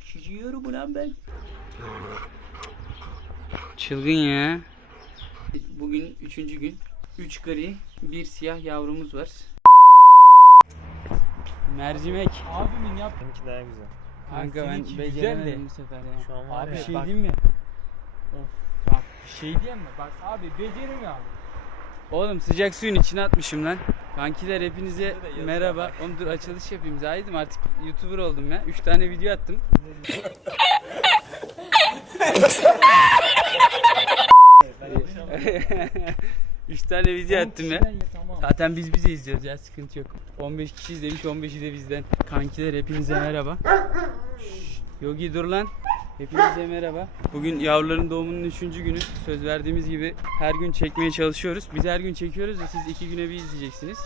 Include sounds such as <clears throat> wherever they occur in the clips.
Şişiyorum ulan ben. Çılgın ya. Bugün üçüncü gün. Üç gri, bir siyah yavrumuz var. Mercimek. Abimin yap. Benimki daha güzel. Kanka ben beceremedim bu sefer ya. Şu an var Abi ya, bir şey bak- diyeyim mi? Bak bir şey diyeyim mi? Bak abi beceremiyor abi. Oğlum sıcak suyun içine atmışım lan. Kankiler hepinize merhaba. Oğlum dur açılış yapayım. Zahid'im artık YouTuber oldum ya. 3 tane video attım. Üç tane video attım <laughs> ya. Tamam. Zaten biz bize izliyoruz ya sıkıntı yok. 15 kişi izlemiş 15'i de bizden. Kankiler hepinize merhaba. Yogi dur lan. Hepinize merhaba. Bugün yavruların doğumunun 3. günü. Söz verdiğimiz gibi her gün çekmeye çalışıyoruz. Biz her gün çekiyoruz da siz 2 güne bir izleyeceksiniz.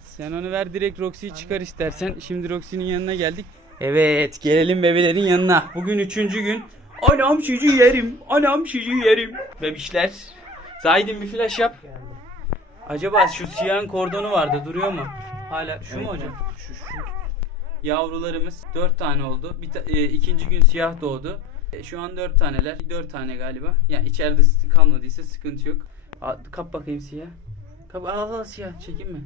Sen onu ver direkt Roxy'yi çıkar istersen. Şimdi Roxy'nin yanına geldik. Evet gelelim bebelerin yanına. Bugün 3. gün. Anam sizi yerim. Anam sizi yerim. Bebişler. Zahid'in bir flash yap. Acaba şu siyahın kordonu vardı duruyor mu? Hala şu mu hocam? Şu şu. Yavrularımız 4 tane oldu. Bir ta- e, ikinci gün siyah doğdu. E, şu an 4 taneler. 4 tane galiba. Yani içeride kalmadıysa sıkıntı yok. Al, kap bakayım siyah. Kap al al siyah çekinme.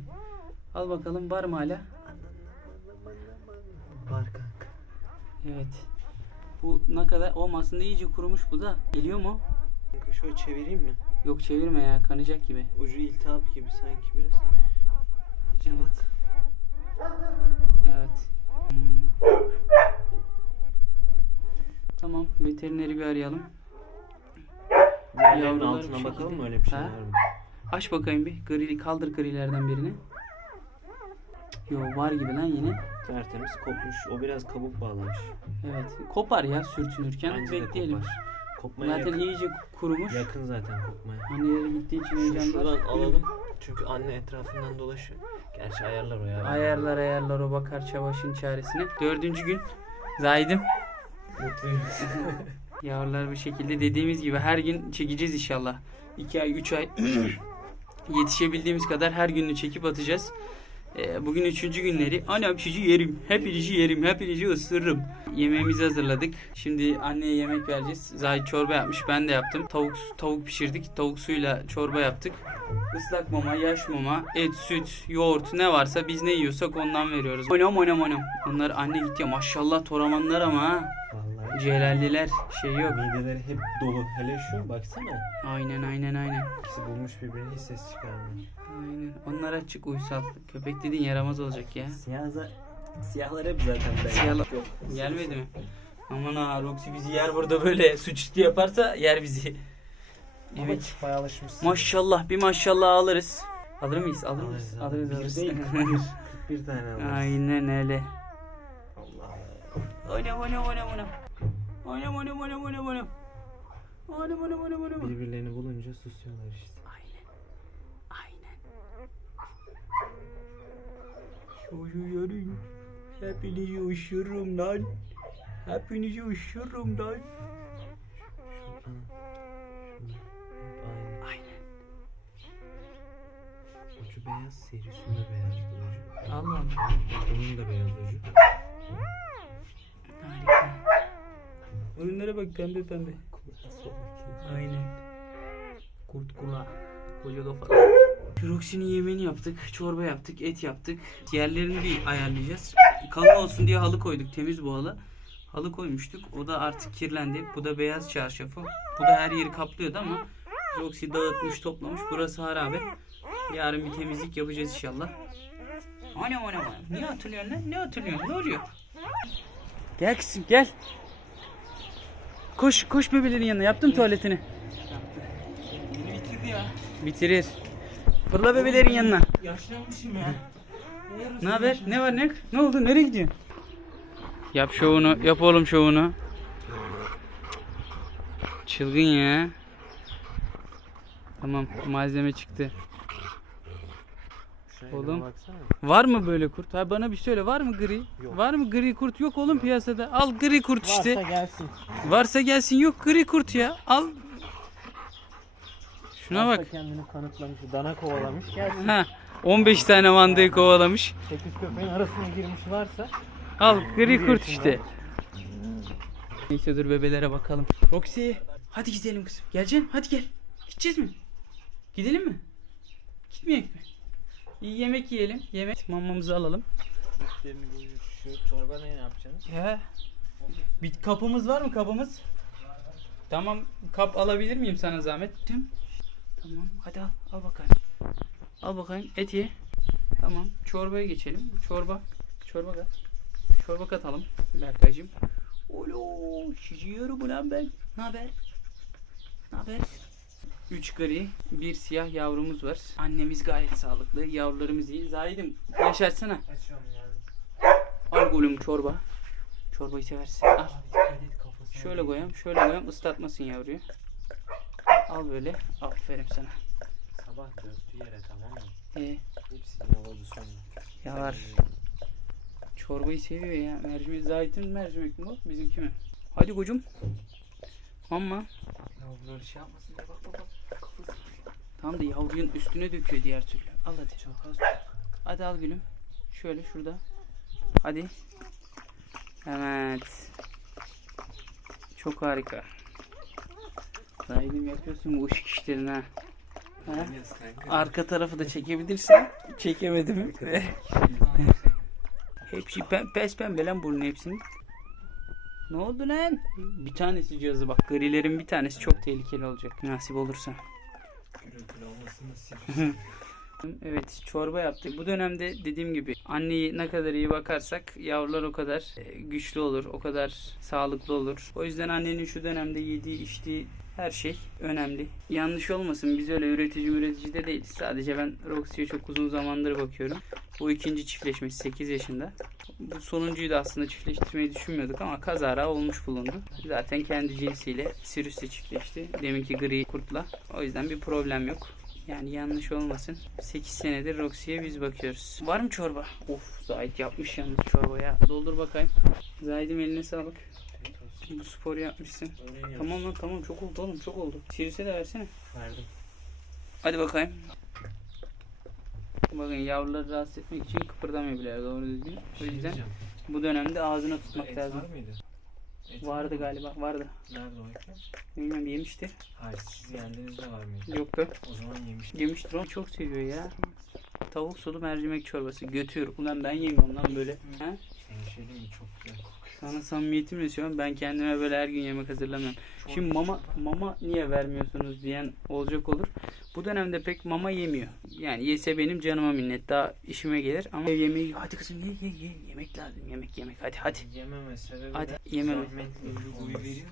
Al bakalım var mı hala? Var kanka. Evet. Bu ne kadar olmasın iyice kurumuş bu da. Geliyor mu? Kanka şöyle çevireyim mi? Yok çevirme ya kanacak gibi. Ucu iltihap gibi sanki biraz. İyice bak. Evet. Tamam veterineri bir arayalım. Diğerlerinin Yavrular bu altına bakalım mı öyle bir şey Ha? var mı? Aç bakayım bir. Gri, kaldır grilerden birini. Yo var gibi lan yine. Tertemiz kopmuş. O biraz kabuk bağlamış. Evet. Kopar ya sürtünürken. Bence Bekleyelim. Kopmaya Zaten yakın, iyice kurumuş. yakın zaten kopmaya. Anneleri gittiği için heyecanlar. şuradan alalım. Çünkü anne etrafından dolaşıyor. Gerçi ayarlar o ya. Ayarlar ayarlar o bakar çavaşın çaresine. Dördüncü gün. Zahid'im. Mutluyum. <laughs> Yavrular bu şekilde dediğimiz gibi her gün çekeceğiz inşallah. 2 ay 3 ay <clears throat> yetişebildiğimiz kadar her gününü çekip atacağız. Ee, bugün üçüncü günleri. Anam sizi yerim. Hepinizi yerim. Hepinizi ısırırım. Yemeğimizi hazırladık. Şimdi anneye yemek vereceğiz. Zahid çorba yapmış. Ben de yaptım. Tavuk tavuk pişirdik. Tavuk suyuyla çorba yaptık. Islak mama, yaş mama, et, süt, yoğurt ne varsa biz ne yiyorsak ondan veriyoruz. Oynam oynam oynam. Onlar anne gitti ya maşallah toramanlar ama ha. Celalliler şey yok. Mideleri hep dolu. Hele şu baksana. Aynen aynen aynen. İkisi bulmuş birbirini hiç ses çıkarmıyor. Aynen. Onlar açık uysal. Köpek dediğin yaramaz olacak ya. Siyah Siyahlar hep zaten ben. Siyahlar- Yok. Gelmedi mi? Aman ha Roxy bizi yer burada böyle <laughs> suçüstü yaparsa yer bizi. Evet. alışmışsın. Maşallah bir maşallah alırız. Alır mıyız? Alır mıyız? Alırız, Alırız Bir alırız. değil, <laughs> 41. 41 tane alırız. Aynen öyle. Allah. Oynam oynam oynam oynam. Oynam oynam oynam oynam oynam. Oynam oynam oynam oynam. Birbirlerini bulunca susuyorlar işte. Aynen. Aynen. Uyuyorum. Hepinizi uşurum lan. Hepinizi uşurum lan. Ucu beyaz, serisinde beyaz bu ucu. Allah'ım. Bunun da beyaz ucu. Harika. Ürünlere bak pembe pembe. Aynen. Kurt kulağı. Koca kafa. Roxy'nin yemeğini yaptık. Çorba yaptık. Et yaptık. Diğerlerini bir ayarlayacağız. Kalın olsun diye halı koyduk. Temiz bu halı. Halı koymuştuk. O da artık kirlendi. Bu da beyaz çarşafı. Bu da her yeri kaplıyordu ama Roxy dağıtmış toplamış. Burası harabe. Yarın bir temizlik yapacağız inşallah. Anam anam anam. Niye hatırlıyorsun lan? Ne hatırlıyorsun? Ne oluyor? Gel kızım gel. Koş koş bebelerin yanına. Yaptım tuvaletini. Beni bitirdi ya. Bitirir. Fırla bebelerin yanına. Yaşlanmışım ya. Ne haber? Ne var ne? Ne oldu? Nereye gidiyorsun? Yap şovunu. Yap oğlum şovunu. Çılgın ya. Tamam malzeme çıktı. Oğlum. Baksana. Var mı böyle kurt? Ha bana bir söyle var mı gri? Yok. Var mı gri kurt? Yok oğlum piyasada. Al gri kurt işte. Varsa gelsin. Varsa gelsin yok gri kurt ya. Al. Şuna Varsa bak. kendini kanıtlamış, dana kovalamış gelsin. Ha 15 tane mandayı kovalamış. 8 köpeğin arasına girmiş varsa Al gri kurt işte. Neyse dur bebelere bakalım. Roxy hadi gidelim kızım. Geleceksin hadi gel. Gideceğiz mi? Gidelim mi? Gitmeyek mi? İyi yemek yiyelim. Yemek mamamızı alalım. Şu çorba ne yapacaksınız? Ya. Bir kapımız var mı kapımız? Tamam kap alabilir miyim sana zahmet? Tamam. Tamam hadi al al bakayım. Al bakayım et ye. Tamam çorbaya geçelim. Çorba. Çorba kat. Çorba katalım Berkaycığım. Olo şişiyorum ulan ben. Ne haber? Ne haber? 3 gri, bir siyah yavrumuz var. Annemiz gayet sağlıklı, yavrularımız iyi. Zahidim, yaşarsana. Açıyorum yani. Al gülüm çorba. Çorbayı seversin. Al. Şöyle koyayım, şöyle koyayım. ıslatmasın yavruyu. Al böyle. Aferin sana. Sabah döktü yere tamam mı? Ee, Hepsini yaladı sonra. yalar. Çorbayı seviyor ya. Mercimek, Zahit'in mercimek mi bu? Bizimki mi? Hadi kocum. Ama Yavruları şey yapmasın diye bak bak. Tam da yavrunun üstüne döküyor diğer türlü. Al hadi. Çok az. Hadi al gülüm. Şöyle şurada. Hadi. Evet. Çok harika. Zahid'im yapıyorsun bu ışık işlerini ha. Arka tarafı da çekebilirsen. Çekemedim. <laughs> Hepsi pem, pes pembe lan burnu hepsinin. Ne oldu lan? Bir tanesi cihazı bak. Grilerin bir tanesi çok tehlikeli olacak. Nasip olursa. Evet çorba yaptık. Bu dönemde dediğim gibi anneyi ne kadar iyi bakarsak yavrular o kadar e, güçlü olur, o kadar sağlıklı olur. O yüzden annenin şu dönemde yediği, içtiği her şey önemli. Yanlış olmasın biz öyle üretici üretici de değiliz. Sadece ben Roxy'ye çok uzun zamandır bakıyorum. Bu ikinci çiftleşmesi 8 yaşında. Bu sonuncuyu da aslında çiftleştirmeyi düşünmüyorduk ama kazara olmuş bulundu. Zaten kendi cinsiyle Sirius'le çiftleşti. Deminki gri kurtla. O yüzden bir problem yok. Yani yanlış olmasın. 8 senedir Roxy'ye biz bakıyoruz. Var mı çorba? Of Zahit yapmış yalnız çorba ya. Doldur bakayım. Zahit'im eline sağlık. Bu sporu yapmışsın. Tamam lan tamam çok oldu oğlum çok oldu. Sirius'e de versene. Verdim. Hadi bakayım. Bakın yavruları rahatsız etmek için kıpırdamıyor bile doğru düzgün. O Şey yüzden diyeceğim. bu dönemde ağzına tutmak Et lazım. var mıydı? Et Vardı var galiba vardı. Nerede o ekmek? Bilmem yemişti. Hayır siz yendiğinizde var mıydı? Yoktu. O zaman yemiştim. Yemiştir onu çok seviyor ya. Tavuk sulu mercimek çorbası götür. Ulan ben yemiyorum lan böyle. Ha? Şey değil mi? Çok güzel kokuyor. Sana samimiyetimle söylüyorum ben kendime böyle her gün yemek hazırlamıyorum. Şimdi mama mama niye vermiyorsunuz diyen olacak olur. Bu dönemde pek mama yemiyor. Yani yese benim canıma minnet. Daha işime gelir ama ev yemeği hadi kızım ye ye ye yemek lazım yemek yemek hadi hadi. Yememe sebebi Hadi, de yememe. zahmetli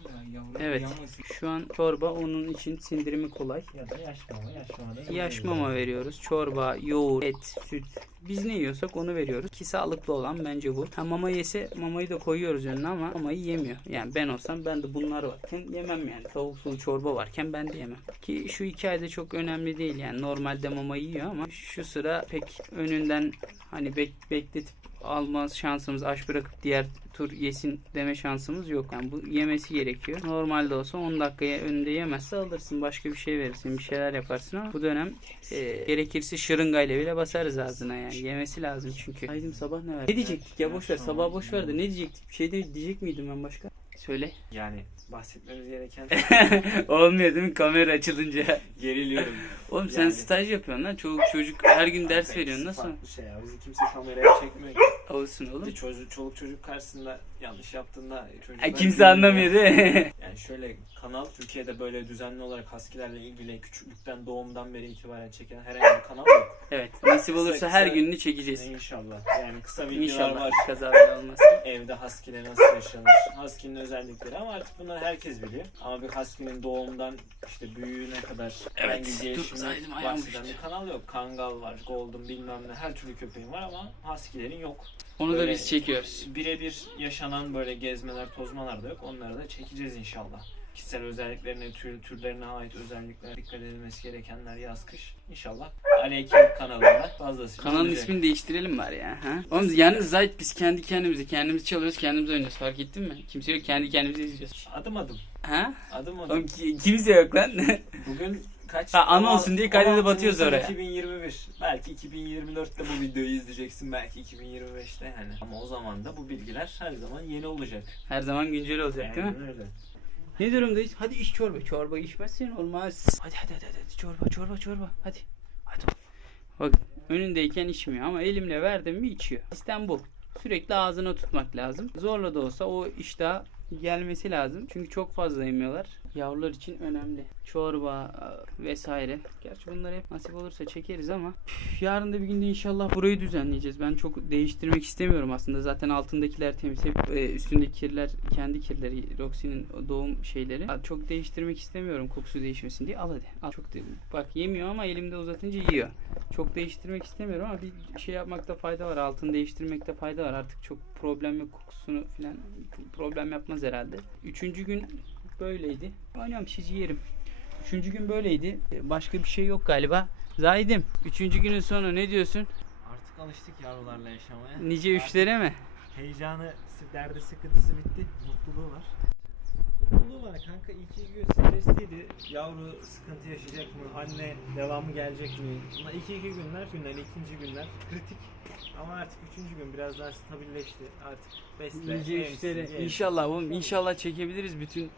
Evet. yamasın. Şu an çorba onun için sindirimi kolay. Ya da yaş mama, yaş mama da Yaş mama veriyoruz. Çorba, yoğurt, et, süt. Biz ne yiyorsak onu veriyoruz. Ki sağlıklı olan bence bu. Ha mama yese mamayı da koyuyoruz önüne ama mamayı yemiyor. Yani ben olsam ben de bunlar varken yemem yani. Tavuk sulu çorba varken ben de yemem. Ki şu iki ayda çok önemli değil yani. Normalde mama yiyor ama şu sıra pek önünden hani bek- bekletip alma şansımız aç bırakıp diğer tur yesin deme şansımız yok. Yani bu yemesi gerekiyor. Normalde olsa 10 dakikaya önünde yemezse alırsın başka bir şey verirsin bir şeyler yaparsın ama bu dönem e, gerekirse şırıngayla bile basarız ağzına yani yemesi lazım çünkü. Haydim sabah ne ver? Ne diyecektik ya boş ver sabah boş ver de ne diyecektik? Bir şey de diyecek miydim ben başka? Söyle. Yani bahsetmemiz gereken <laughs> Olmuyor değil mi kamera açılınca? geriliyorum. <laughs> Oğlum sen Yani. staj yapıyorsun lan. Çocuk çocuk her gün ders veriyorsun. Nasıl? Farklı şey ya. Bizi kimse kameraya çekmiyor. ki. Olsun oğlum. Bir de çocuk, çoluk çocuk karşısında yanlış yaptığında çocuklar... Ha, kimse gülüyor. anlamıyor değil? <laughs> Yani şöyle kanal Türkiye'de böyle düzenli olarak haskilerle ilgili küçüklükten doğumdan beri itibaren çeken herhangi bir kanal yok. evet. Nasip olursa her gününü çekeceğiz. İnşallah. Yani kısa videolar İnşallah var. kaza bela olmaz. Evde husky'le nasıl yaşanır? Husky'nin özellikleri ama artık bunları herkes biliyor. Ama bir husky'nin doğumdan işte büyüğüne kadar herhangi bir dur, saydım, ayağım bahseden bir kanal yok. Kangal var, golden bilmem ne her türlü köpeğin var ama husky'lerin yok. Onu da Böyle biz çekiyoruz. Birebir yaşanan böyle gezmeler, tozmalar da yok. Onları da çekeceğiz inşallah. Kişisel özelliklerine, tür, türlerine ait özellikler, dikkat edilmesi gerekenler yaz kış. İnşallah Aleykim kanalında fazlasıyla Kanalın olacak. ismini değiştirelim bari ya. Ha? Oğlum yalnız Zahit biz kendi kendimize kendimiz çalıyoruz kendimiz oynuyoruz fark ettin mi? Kimse yok kendi kendimize izliyoruz. Adım adım. Ha? Adım adım. Oğlum ki- kimse yok lan. <laughs> Bugün kaç? Ha, anı olsun diye kaydedip 16 atıyoruz Nisan oraya. 2021. Belki 2024'te bu videoyu izleyeceksin. Belki 2025'te yani. Ama o zaman da bu bilgiler her zaman yeni olacak. Her zaman güncel olacak değil mi? Öyle. Ne durumdayız? Hadi iç çorba. Çorba içmezsen olmaz. Hadi hadi hadi hadi çorba çorba çorba. Hadi. Hadi. Bak önündeyken içmiyor ama elimle verdim mi içiyor. Sistem bu. Sürekli ağzına tutmak lazım. Zorla da olsa o iştah gelmesi lazım. Çünkü çok fazla yemiyorlar. Yavrular için önemli. Çorba e, vesaire. Gerçi bunları hep nasip olursa çekeriz ama üf, yarın da bir günde inşallah burayı düzenleyeceğiz. Ben çok değiştirmek istemiyorum aslında. Zaten altındakiler temiz. Hep e, üstündeki kirler kendi kirleri. Roxy'nin doğum şeyleri. Çok değiştirmek istemiyorum kokusu değişmesin diye. Al hadi. Al. Çok de- Bak yemiyor ama elimde uzatınca yiyor. Çok değiştirmek istemiyorum ama bir şey yapmakta fayda var. Altını değiştirmekte fayda var. Artık çok problem yok kokusunu falan problem yapmaz herhalde. Üçüncü gün böyleydi. Oynuyorum sizi yerim. Üçüncü gün böyleydi. E, Başka bir şey yok galiba. Zahidim. Üçüncü günün sonu ne diyorsun? Artık alıştık yavrularla yaşamaya. Nice üçlere mi? Heyecanı, derdi, sıkıntısı bitti. Mutluluğu var. Var kanka. İlk iki gün stresliydi. Yavru sıkıntı yaşayacak mı? Anne devamı gelecek mi? Bunlar ilk iki günler, günler, ikinci günler kritik. Ama artık üçüncü gün biraz daha stabilleşti. Artık besle, Nice emsin, ye. İnşallah oğlum inşallah çekebiliriz bütün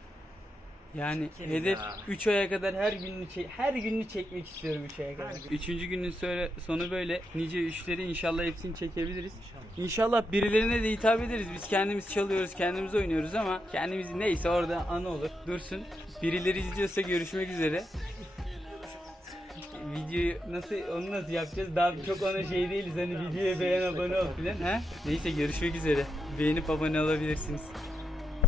yani Çekeriz hedef ya. 3 aya kadar her gününü çek her gününü çekmek istiyorum 3 aya kadar. Gün. Üçüncü günün söyle, sonu böyle nice üçleri inşallah hepsini çekebiliriz. İnşallah. İnşallah birilerine de hitap ederiz. Biz kendimiz çalıyoruz, kendimiz oynuyoruz ama kendimiz neyse orada anı olur. Dursun. Birileri izliyorsa görüşmek üzere. Videoyu nasıl onu nasıl yapacağız? Daha çok ona şey değiliz. Hani videoya beğen abone ol filan. Ha? Neyse görüşmek üzere. Beğenip abone olabilirsiniz.